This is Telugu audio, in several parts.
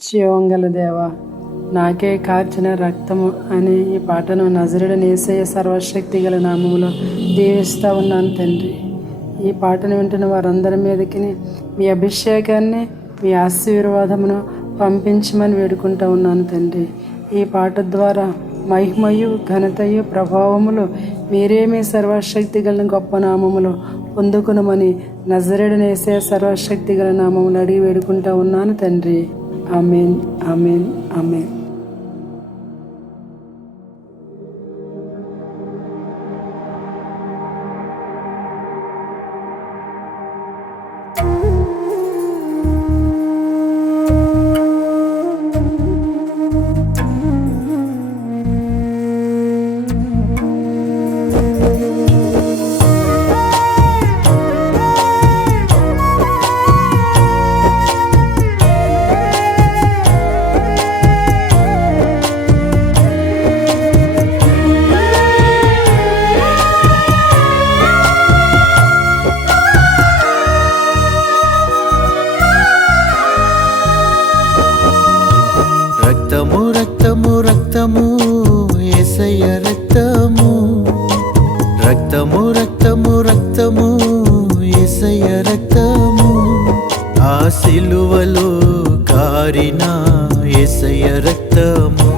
జీవంగల దేవ నాకే కార్చిన రక్తము అనే ఈ పాటను నజరుడు నేసయ్య సర్వశక్తి గల నామములో దీవిస్తూ ఉన్నాను తండ్రి. ఈ పాటను వింటున్న వారందరి మీదకి మీ అభిషేకాన్ని మీ ఆశీర్వాదమును పంపించమని వేడుకుంటూ ఉన్నాను తండ్రి. ఈ పాట ద్వారా మహిమయు ఘనతయు ప్రభావములు మీరే మీ సర్వశక్తి గల గొప్ప నామములు పొందుకునమని నజరుడు నేసే సర్వశక్తి గల నామములు అడిగి వేడుకుంటా ఉన్నాను తండ్రి. Amen, Amen, Amen. రక్తము ఎసయ రక్తము. రక్తము రక్తము రక్తము ఎసయ రక్తము. ఆ సిలువలో కారిన ఎసయ రక్తము.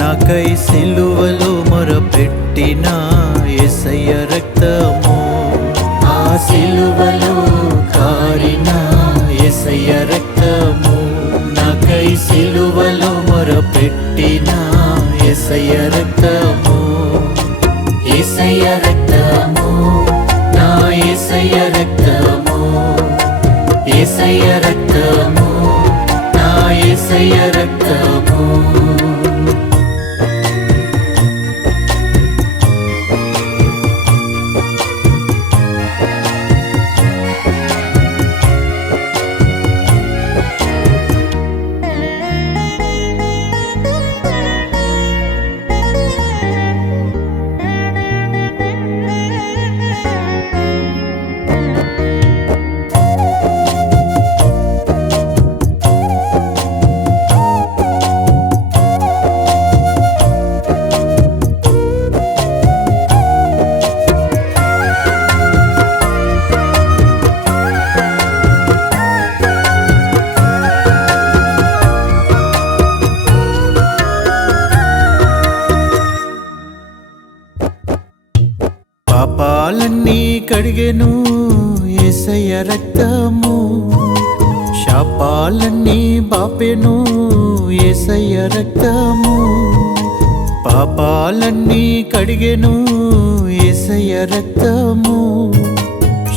నాకై సిలువలో మొరపెట్టిన ఏసయ్య రక్తము. ఆ సిలువలో కారిన ఎసయ రక్తము. నాకై సిలువలో మొరపెట్టిన ఏసయ్య రక్తము ఏసయ్య రక్తము నా ఏసయ్య రక్తము ఏసయ్య రక్తము నా ఏసయ్య రక్తము పాపాలన్నీ కడిగెను ఏసయ్య రక్తము. శాపాలన్నీ బాపెను ఏసయ్య రక్తము. పాపాలన్నీ కడిగెను ఏసయ్య రక్తము.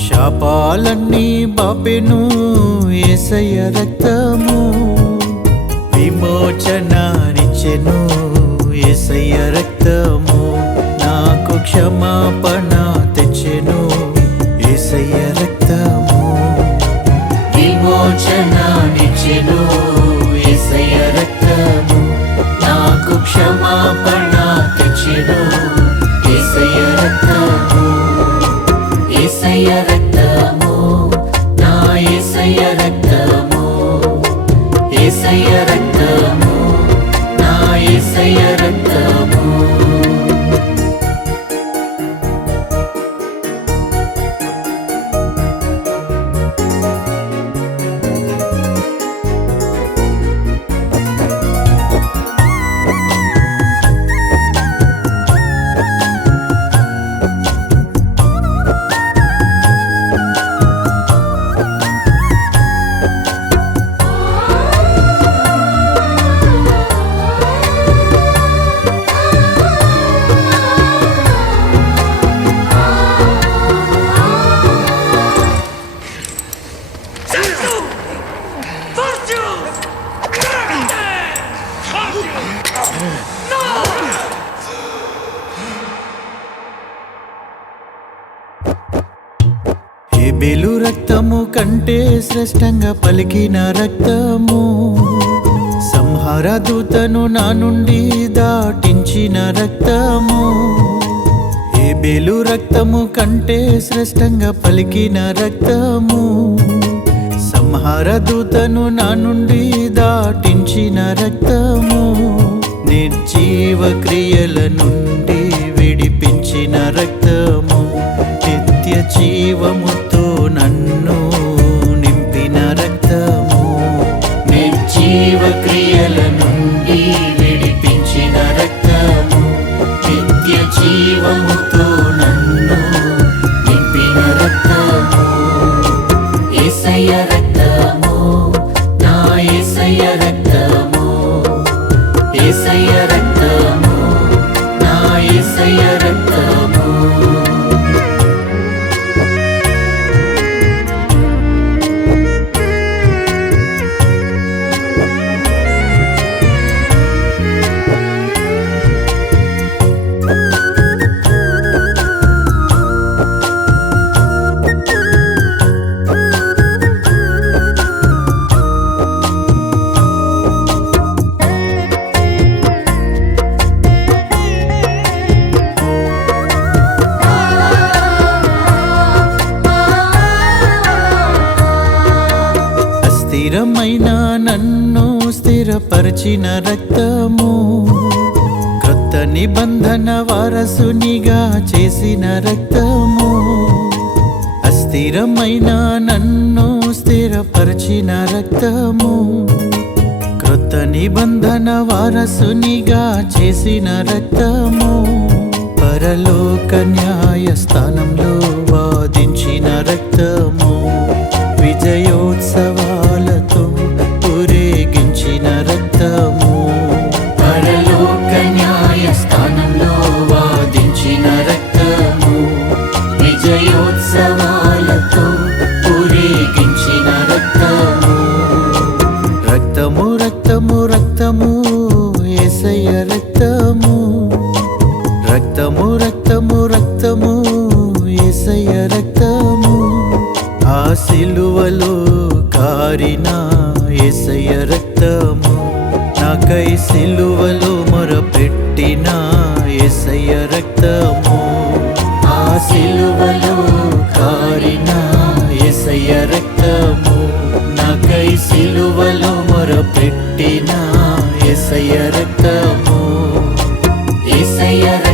శాపాలన్నీ బాపెను ఏసయ్య రక్తము. విమోచనానిచ్చెను ఏసయ్య రక్తము. క్షమాపణ రక్తము కంటే శ్రేష్టంగా పలికిన రక్తము. సంహార దూతను నా నుండి దాటించిన రక్తము. హేబెలు రక్తము కంటే శ్రేష్టంగా పలికిన రక్తము. సంహార దూతను నా నుండి దాటించిన రక్తము. నిర్జీవ క్రియల నుండి విడిపించిన రక్తము. నిత్య జీవము స్థిరపరిచిన రక్తము క్రొత్త నిబంధన వారసునిగా చేసిన రక్తము అస్థిరమైన నన్ను స్థిరపరిచిన రక్తము క్రొత్త నిబంధన వారసునిగా చేసిన రక్తము పరలోక న్యాయ స్థానంలో వాదించిన రక్తము. రక్తము రక్తము రక్తము రక్తము ఎసయ రక్తము. ఆ సిలువలో కారిన ఎసయ రక్తము. నాకై సిలువలో మొరపెట్టిన ఎసయ రక్తము. ఆ సిలువలో కారిన ఎసయ రక్తము. నాకై సిలువలో మొరపెట్టిన ఎసయ రక్తము. ఏసయ్య